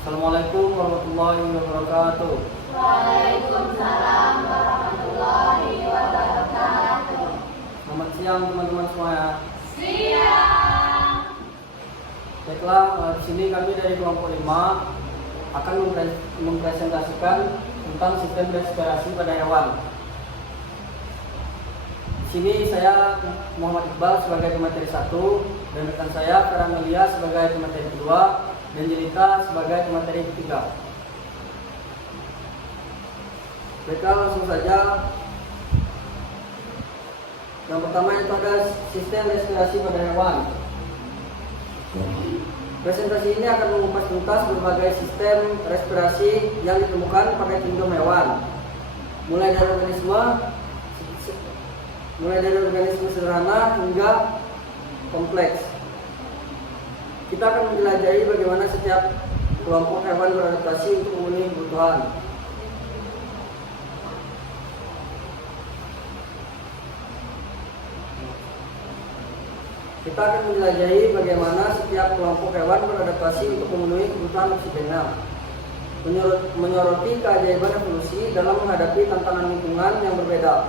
Assalamualaikum warahmatullahi wabarakatuh. Waalaikumsalam warahmatullahi wabarakatuh. Selamat siang teman-teman semuanya. Siang. Baiklah, di sini kami dari kelompok 5 akan mempresentasikan tentang sistem respirasi pada hewan. Di sini saya Muhammad Iqbal sebagai pemateri 1 dan rekan saya Karamelia sebagai pemateri 2 dan Jelita sebagai pemateri 3. Baiklah, langsung saja. Yang pertama itu ada sistem respirasi pada hewan. Presentasi ini akan mengupas tuntas berbagai sistem respirasi yang ditemukan pada kingdom hewan, mulai dari organisme sederhana hingga kompleks. Kita akan menjelajahi bagaimana setiap kelompok hewan beradaptasi untuk memenuhi kebutuhan. Kita akan menjelajahi bagaimana setiap kelompok hewan beradaptasi untuk memenuhi kebutuhan oksigennya, menyoroti keajaiban evolusi dalam menghadapi tantangan lingkungan yang berbeda.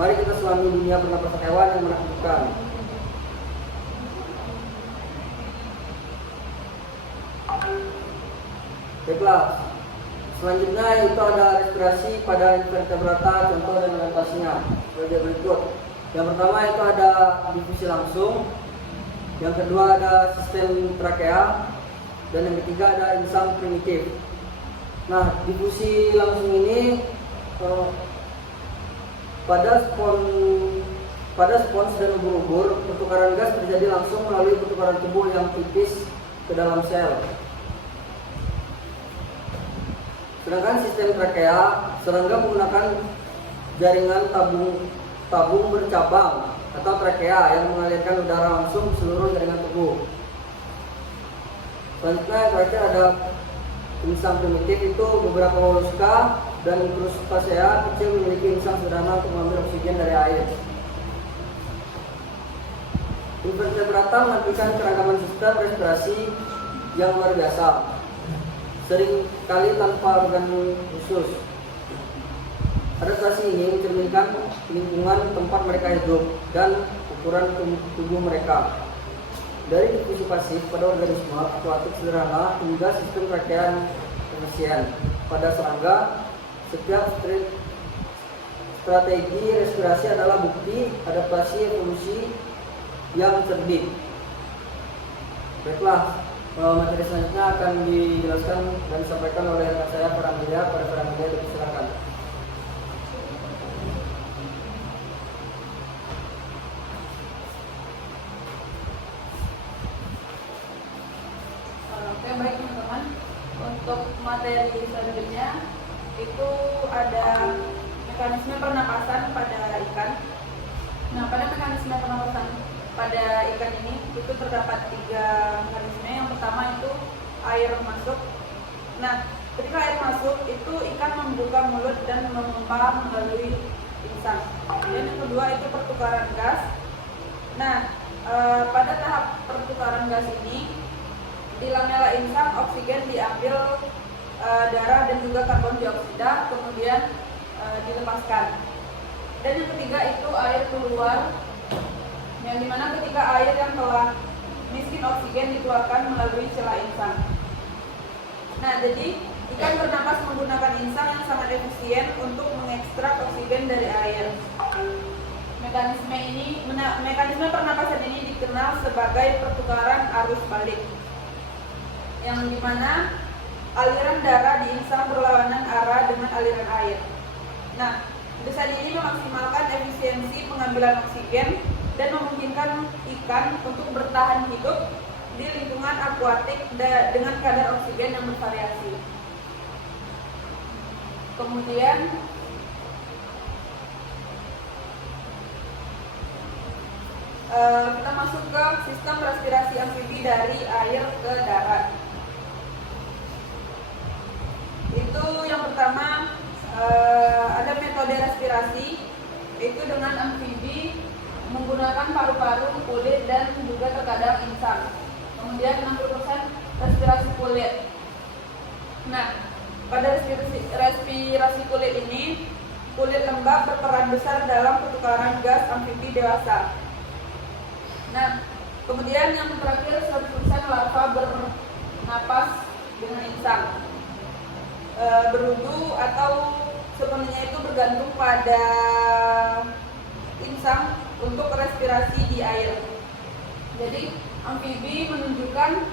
Mari kita selami dunia pernapasan hewan yang menakjubkan. Baiklah, selanjutnya itu ada respirasi pada invertebrata, contoh dan adaptasinya sebagai berikut. Yang pertama itu ada difusi langsung, yang kedua ada sistem trakea, dan yang ketiga ada insang primitif. Nah, difusi langsung ini pada spons dan ubur-ubur, pertukaran gas terjadi langsung melalui pertukaran tubuh yang tipis ke dalam sel. Sedangkan sistem trakea, serangga menggunakan jaringan tabung bercabang atau trakea yang mengalirkan udara langsung ke seluruh jaringan tubuh. Selanjutnya yang terakhir ada insang primitif, itu beberapa moluska dan crustacea kecil memiliki insang sederhana untuk mengambil oksigen dari air. Invertebrata menampilkan keragaman sistem respirasi yang luar biasa, sering kali tanpa organ khusus. Adaptasi ini mencerminkan lingkungan tempat mereka hidup dan ukuran tubuh mereka. Dari difusi pasif pada organisme akuatik sederhana hingga sistem trakea efisien pada serangga, setiap strategi respirasi adalah bukti adaptasi evolusi yang cerdik. Baiklah, materi selanjutnya akan dijelaskan dan disampaikan oleh rekan saya Karamelia. Pada Karamelia, silakan. Oke, baik teman-teman. Untuk materi selanjutnya itu ada mekanisme pernapasan pada ikan. Nah, pada mekanisme pernapasan pada ikan ini itu terdapat 3 mekanisme. Yang pertama itu air masuk. Nah, ketika air masuk itu ikan membuka mulut dan memompa melalui insang. Dan yang kedua itu pertukaran gas. Nah, pada tahap pertukaran gas ini di lamela insang oksigen diambil darah dan juga karbon dioksida kemudian dilepaskan. Dan yang ketiga itu air keluar, yang dimana ketika air yang telah miskin oksigen dikeluarkan melalui celah insang. Nah, jadi ikan bernapas menggunakan insang yang sangat efisien untuk mengekstrak oksigen dari air. Mekanisme pernapasan ini dikenal sebagai pertukaran arus balik, yang dimana aliran darah di insang berlawanan arah dengan aliran air. Nah, desain ini memaksimalkan efisiensi pengambilan oksigen dan memungkinkan ikan untuk bertahan hidup di lingkungan akuatik dengan kadar oksigen yang bervariasi. Kemudian kita masuk ke sistem respirasi amfibi dari air ke darat. Itu yang pertama ada metode respirasi, yaitu dengan amfibi menggunakan paru-paru, kulit, dan juga terkadang insang. Kemudian 60% respirasi kulit. Nah, pada respirasi kulit ini, kulit lembab berperan besar dalam pertukaran gas amfibi dewasa. Nah, kemudian yang terakhir 100% larva bernapas dengan insang. Berudu atau sepenuhnya itu bergantung pada insang untuk respirasi di air. Jadi amfibi menunjukkan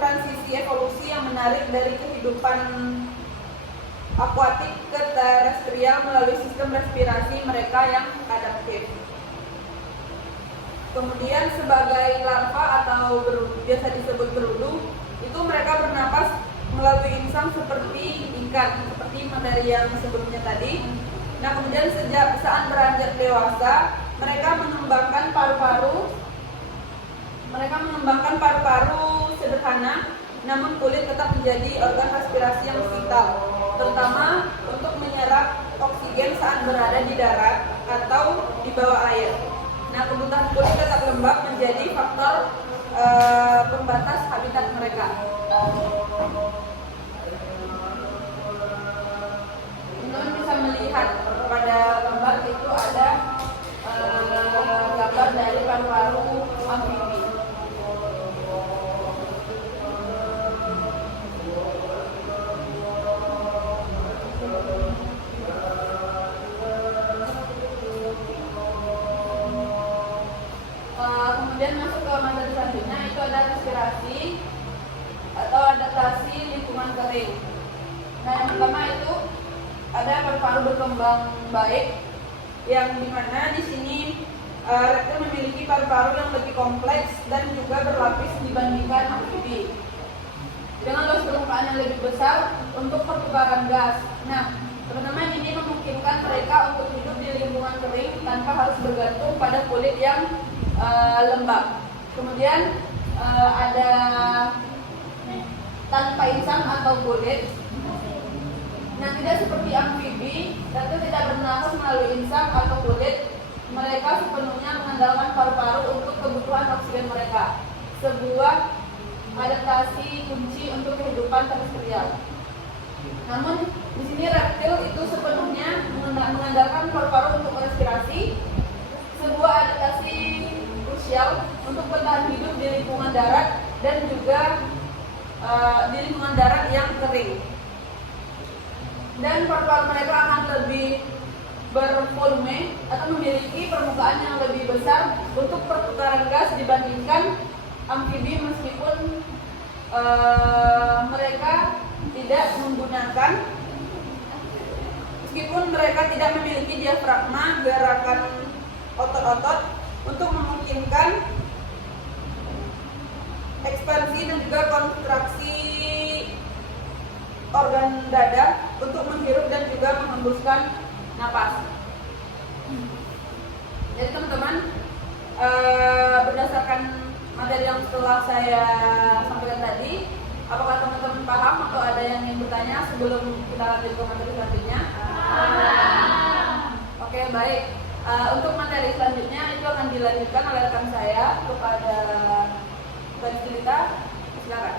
transisi evolusi yang menarik dari kehidupan akuatik ke terestrial melalui sistem respirasi mereka yang adaptif. Kemudian sebagai larva atau biasa disebut berudu, itu mereka bernapas melalui insang seperti ikan, seperti materi yang sebelumnya tadi. Nah, kemudian saat beranjak dewasa, mereka mengembangkan paru-paru sederhana, namun kulit tetap menjadi organ respirasi yang vital, terutama untuk menyerap oksigen saat berada di darat atau di bawah air. Nah, kebutuhan kulit tetap lembab menjadi faktor pembatas habitat mereka. Teman-teman bisa melihat pada gambar itu ada gambar dari paru-paru amfibi. Kemudian masuk ke materi selanjutnya, itu ada respirasi atau adaptasi lingkungan kering. Nah, yang pertama itu ada paru-paru berkembang baik, yang dimana di sini reptil memiliki paru-paru yang lebih kompleks dan juga berlapis dibandingkan amfibi, dengan luas permukaan yang lebih besar untuk pertukaran gas. Nah, teman-teman, ini memungkinkan mereka untuk hidup di lingkungan kering tanpa harus bergantung pada kulit yang lembab. Kemudian ada tanpa insang atau kulit. Nah, tidak seperti amfibi, tentu tidak bernafas melalui insang atau kulit. Mereka sepenuhnya mengandalkan paru-paru untuk kebutuhan oksigen mereka. Sebuah adaptasi kunci untuk kehidupan terestrial. Namun di sini reptil itu sepenuhnya mengandalkan paru-paru untuk respirasi. Sebuah adaptasi krusial untuk bertahan hidup di lingkungan darat dan juga di lingkungan darat yang kering. Dan paru-paru mereka akan lebih bervolume atau memiliki permukaan yang lebih besar untuk pertukaran gas dibandingkan amfibi, meskipun mereka tidak memiliki diafragma, gerakan otot-otot untuk memungkinkan ekspansi dan juga kontraksi organ dada untuk menghirup dan juga menghembuskan napas. Jadi teman-teman, berdasarkan materi yang telah saya sampaikan tadi, apakah teman-teman paham atau ada yang ingin bertanya sebelum kita lanjut ke materi selanjutnya? Oke, baik. Untuk materi selanjutnya itu akan dilanjutkan oleh rekan saya kepada cerita. Silakan.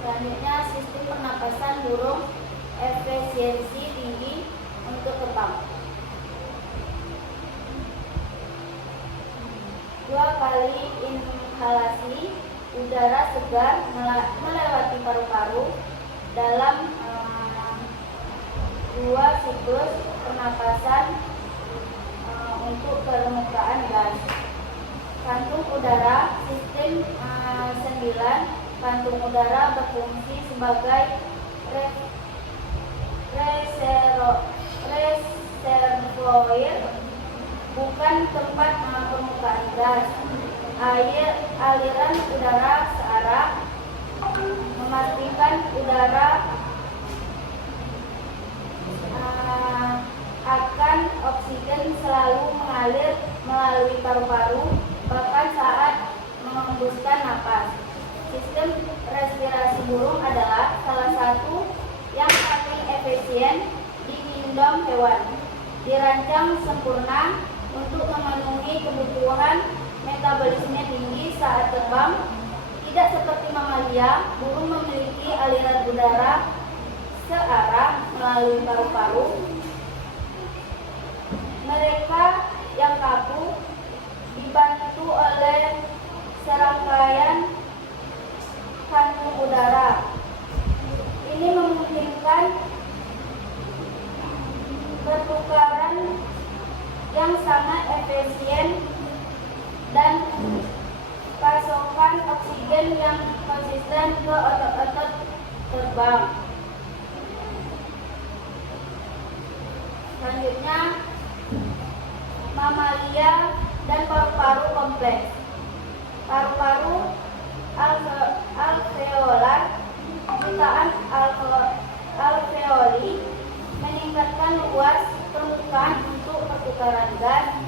Selanjutnya, sistem pernapasan burung efisiensi tinggi untuk terbang. 2 kali inhalasi udara segar melewati paru-paru dalam 2 siklus pernapasan untuk permukaan gas. Kantung udara sistem 9. Kantung udara berfungsi sebagai reservoir, bukan tempat permukaan gas. Aliran udara searah, memastikan udara akan oksigen selalu mengalir melalui paru-paru, bahkan saat menghembuskan napas. Sistem respirasi burung adalah salah satu yang paling efisien di gendong hewan. Dirancang sempurna untuk memenuhi kebutuhan metabolisme tinggi saat terbang. Tidak seperti mamalia, burung memiliki aliran udara searah melalui paru-paru. Mereka yang kaku dibantu oleh serangkaian kantung udara. Ini memungkinkan pertukaran yang sangat efisien dan pasokan oksigen yang konsisten ke otot-otot terbang. Selanjutnya, mamalia dan paru-paru kompleks. Paru-paru alveolar, jutaan alveoli meningkatkan luas permukaan untuk pertukaran gas.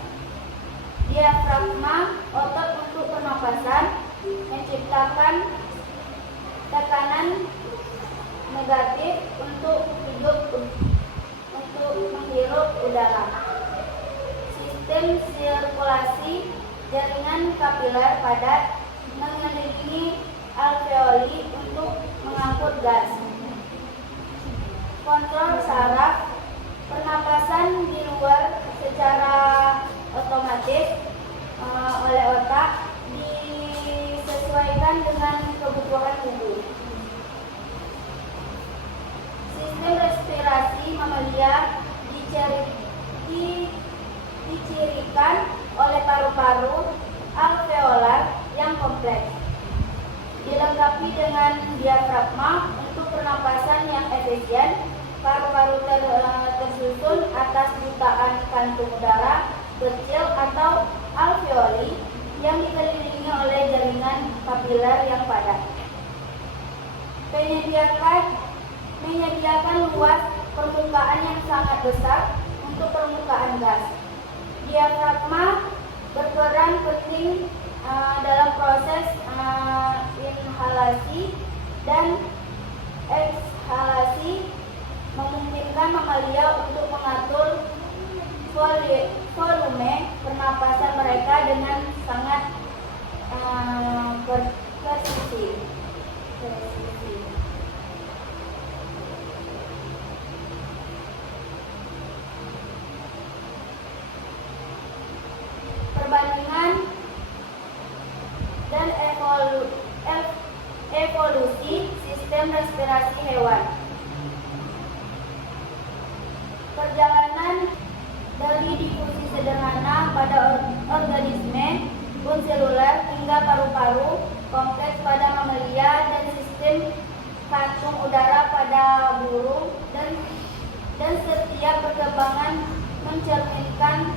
Diafragma, otot untuk pernapasan, menciptakan tekanan negatif untuk menghirup udara. Sistem sirkulasi, jaringan kapiler padat mengelilingi alveoli untuk mengangkut gas. Kontrol saraf, pernapasan di luar secara otomatis oleh otak, disesuaikan dengan kebutuhan tubuh. Sistem respirasi mamalia dicirikan oleh paru-paru alveolar yang kompleks, dilengkapi dengan diafragma untuk pernapasan yang efisien. Paru-paru tersusun atas jutaan kantung udara kecil atau alveoli yang dikelilingi oleh jaringan kapiler yang padat. Menyediakan luas permukaan yang sangat besar untuk permukaan gas. Diafragma berperan penting dalam proses inhalasi dan ekshalasi, memungkinkan mamalia untuk mengatur volume pernapasan mereka dengan sangat presisi. Perbandingan dan evolusi sistem respirasi hewan. Perjalanan dari difusi sederhana pada organisme uniseluler hingga paru-paru kompleks pada mamalia dan sistem kantung udara pada burung, dan setiap perkembangan mencerminkan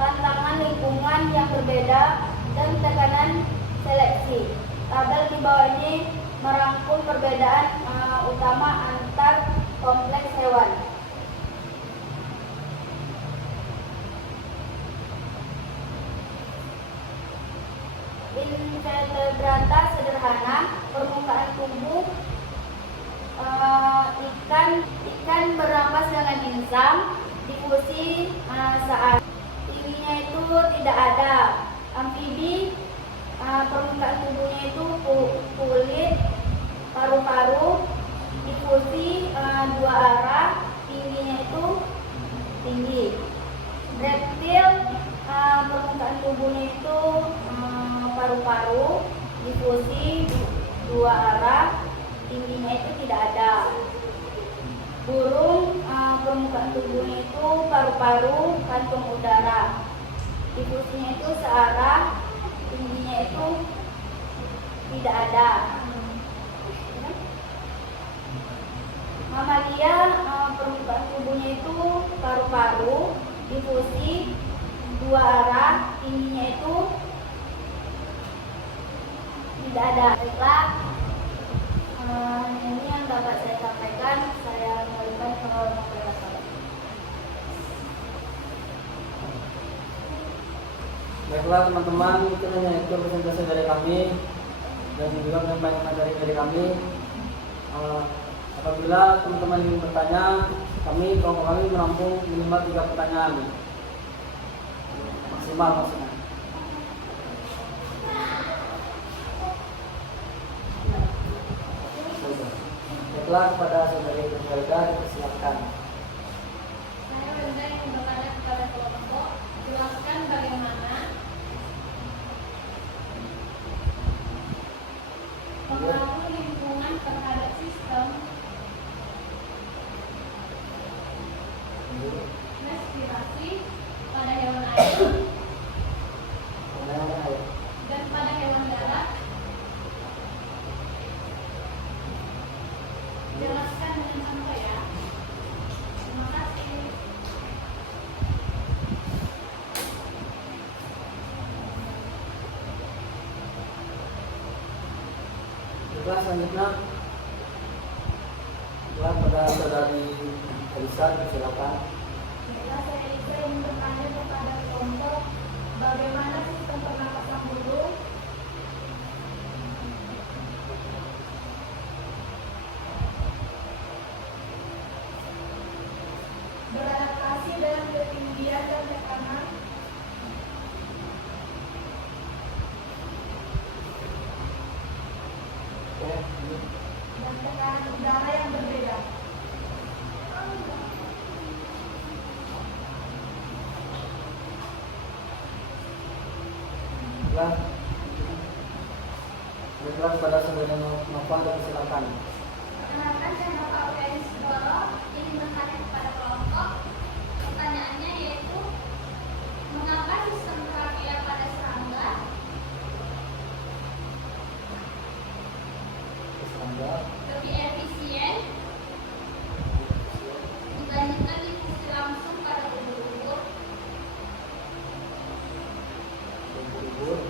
tantangan lingkungan yang berbeda dan tekanan seleksi. Tabel di bawah ini merangkum perbedaan utama antar kompleks hewan. Invertebrata sederhana, permukaan tubuh ikan bernapas dengan insang, difusi saat tingginya itu tidak ada. Amfibi, permukaan tubuhnya itu kulit, paru-paru, difusi dua arah, tingginya itu tinggi. Reptil, permukaan tubuhnya itu paru-paru, difusi dua arah, tingginya itu tidak ada. Burung, permukaan tubuhnya itu paru-paru, kantung udara, difusinya itu searah, tingginya itu tidak ada. Mamalia, permukaan tubuhnya itu paru-paru, difusi dua arah, tingginya itu tidak ada. Baiklah, ini yang dapat saya sampaikan. Saya kembalikan ke moderator. Baiklah teman-teman, itu hanya itu presentasi dari kami dan juga penyampaian materi dari kami. Apabila teman-teman ingin bertanya, kelompok kami menampung minimal 3 pertanyaan maksimal maksudnya. Baiklah, kepada saudari Berda dipersilakan. Saya Wenda yang bertanya kepada kelompok, jelaskan bagaimana pengaruh lingkungan terhadap sistem respirasi pada hewan air dan pada hewan darat. Jelaskan dengan santai ya. Terima kasih. Baiklah, selanjutnya pada saudari Elisa, silakan. Baiklah, saya Elisa ingin bertanya kepada kelompok, bagaimana sistem pernapasan burung beradaptasi dengan ketinggian dan tekanan Oke, dan tekanan udara yang berbeda. baiklah kepada saudari Nova, silakan. Perkenalkan, saya Bapak Udanis Doro ingin bertanya kepada kelompok. Pertanyaannya yaitu, mengapa sistem trakea pada serangga Serangga lebih efisien dibandingkan difusi langsung pada ubur-ubur, berhubur.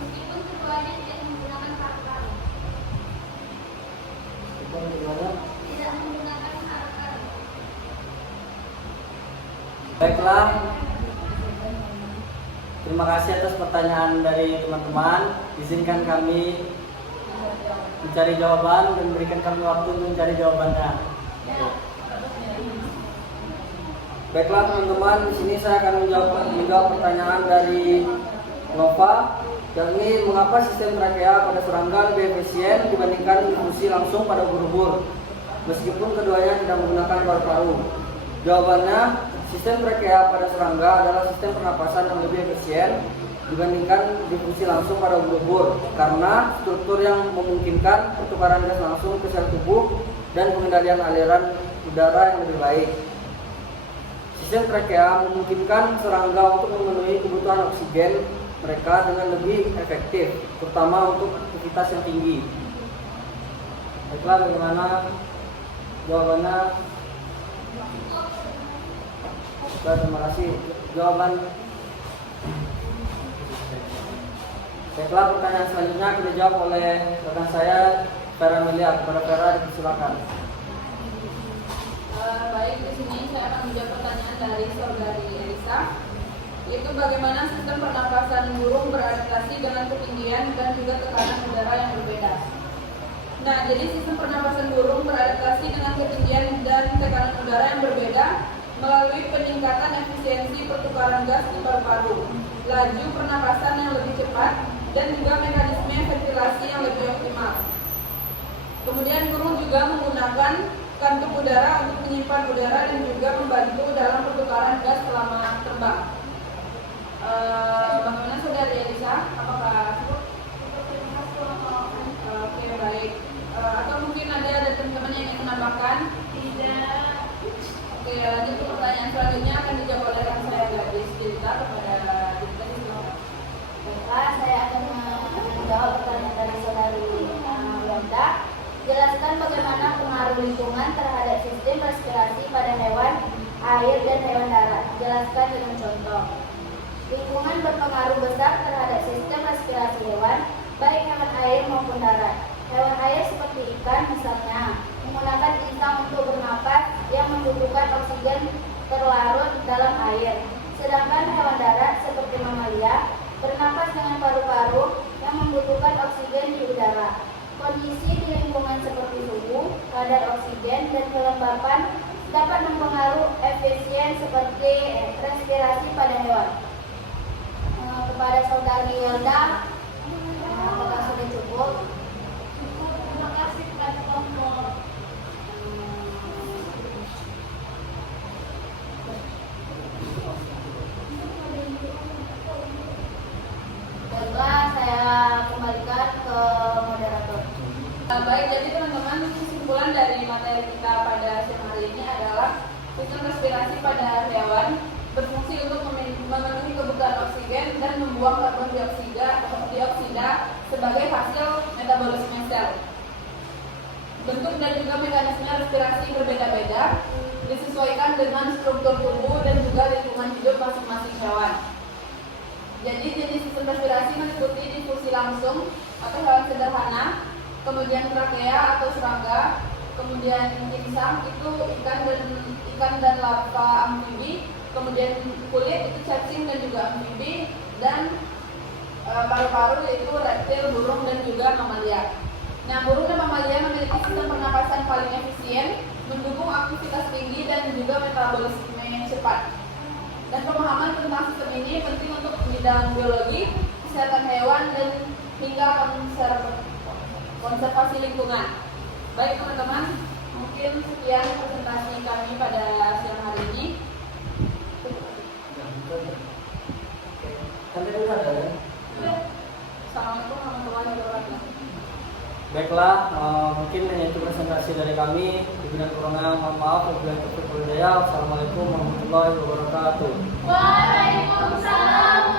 meskipun keduanya tidak menggunakan paru-paru? Itu gimana? Tidak menggunakan paru-paru. Baiklah, terima kasih atas pertanyaan dari teman-teman. Izinkan kami mencari jawaban dan berikan kami waktu untuk mencari jawabannya. Baiklah teman-teman, di sini saya akan menjawab pertanyaan dari Nova, yakni mengapa sistem trakea pada serangga lebih efisien dibandingkan difusi langsung pada ubur-ubur, meskipun keduanya tidak menggunakan paru-paru. Jawabannya, sistem trakea pada serangga adalah sistem pernapasan yang lebih efisien dibandingkan difusi langsung pada ubur-ubur karena struktur yang memungkinkan pertukaran gas langsung ke sel tubuh dan pengendalian aliran udara yang lebih baik. Sistem trakea memungkinkan serangga untuk memenuhi kebutuhan oksigen mereka dengan lebih efektif, terutama untuk aktivitas yang tinggi. Baiklah, bagaimana jawabannya? Terima kasih. Jawaban. Baiklah, pertanyaan selanjutnya akan dijawab oleh rekan saya, Vera Melia. Kepada Vera, silakan. Baik, di sini saya akan menjawab pertanyaan dari saudari Elisa, yaitu bagaimana sistem pernapasan burung beradaptasi dengan ketinggian dan juga tekanan udara yang berbeda. Nah, jadi sistem pernapasan burung beradaptasi dengan ketinggian dan tekanan udara yang berbeda melalui peningkatan efisiensi pertukaran gas di paru-paru, laju pernapasan yang lebih cepat, dan juga mekanisme ventilasi yang lebih optimal. Kemudian burung juga menggunakan kantung udara untuk menyimpan udara dan juga membantu dalam pertukaran gas selama terbang. Bagaimana saudari Elisa? Apakah cukup? Oke, baik. Atau mungkin ada teman-teman yang ingin menambahkan? Tidak. Oke, lanjut ke pertanyaan selanjutnya akan dijawab oleh rekan saya Gadis Cinta kepada Cinta. Baiklah, saya akan menjawab pertanyaan dari saudari Wenda. Jelaskan bagaimana pengaruh lingkungan terhadap sistem respirasi pada hewan air dan hewan darat. Jelaskan dengan contoh. Lingkungan berpengaruh besar terhadap sistem respirasi hewan, baik hewan air maupun darat. Hewan air seperti ikan misalnya, menggunakan insang untuk bernapas yang membutuhkan oksigen terlarut dalam air. Sedangkan hewan darat seperti mamalia membutuhkan oksigen di udara. Kondisi di lingkungan seperti suhu, kadar oksigen, dan kelembapan dapat mempengaruhi efisien seperti respirasi pada hewan. Kepada Saudari Yelda, apakah sudah cukup? Terima kasih kepada kelompok. Baiklah, saya kembalikan ke moderator. Baik, jadi teman-teman, kesimpulan dari materi kita pada siang hari ini adalah sistem respirasi pada hewan berfungsi untuk memenuhi kebutuhan oksigen dan membuang karbon dioksida sebagai hasil metabolisme sel. Bentuk dan juga mekanisme respirasi berbeda-beda, disesuaikan dengan struktur tubuh dan juga lingkungan hidup masing-masing hewan. Jadi jenis sistem respirasi meliputi difusi langsung atau hewan sederhana, kemudian trakea atau serangga, kemudian insang itu ikan dan larva amfibi, kemudian kulit itu cacing dan juga amfibi, dan paru-paru yaitu reptil, burung dan juga mamalia. Nah, burung dan mamalia memiliki sistem pernapasan paling efisien, mendukung aktivitas tinggi dan juga metabolisme yang cepat. Dan pemahaman tentang sistem ini penting untuk bidang biologi, kesehatan hewan, dan hingga konservasi lingkungan. Baik teman-teman, mungkin sekian presentasi kami pada siang hari ini. Sampai dulu ada kan? Assalamualaikum warahmatullahi wabarakatuh. Baiklah, mungkin hanya itu presentasi dari kami. Dibilang kurangnya mohon maaf. Wabillahi taufiq wal hidayah. Wassalamualaikum warahmatullahi wabarakatuh. Waalaikumsalam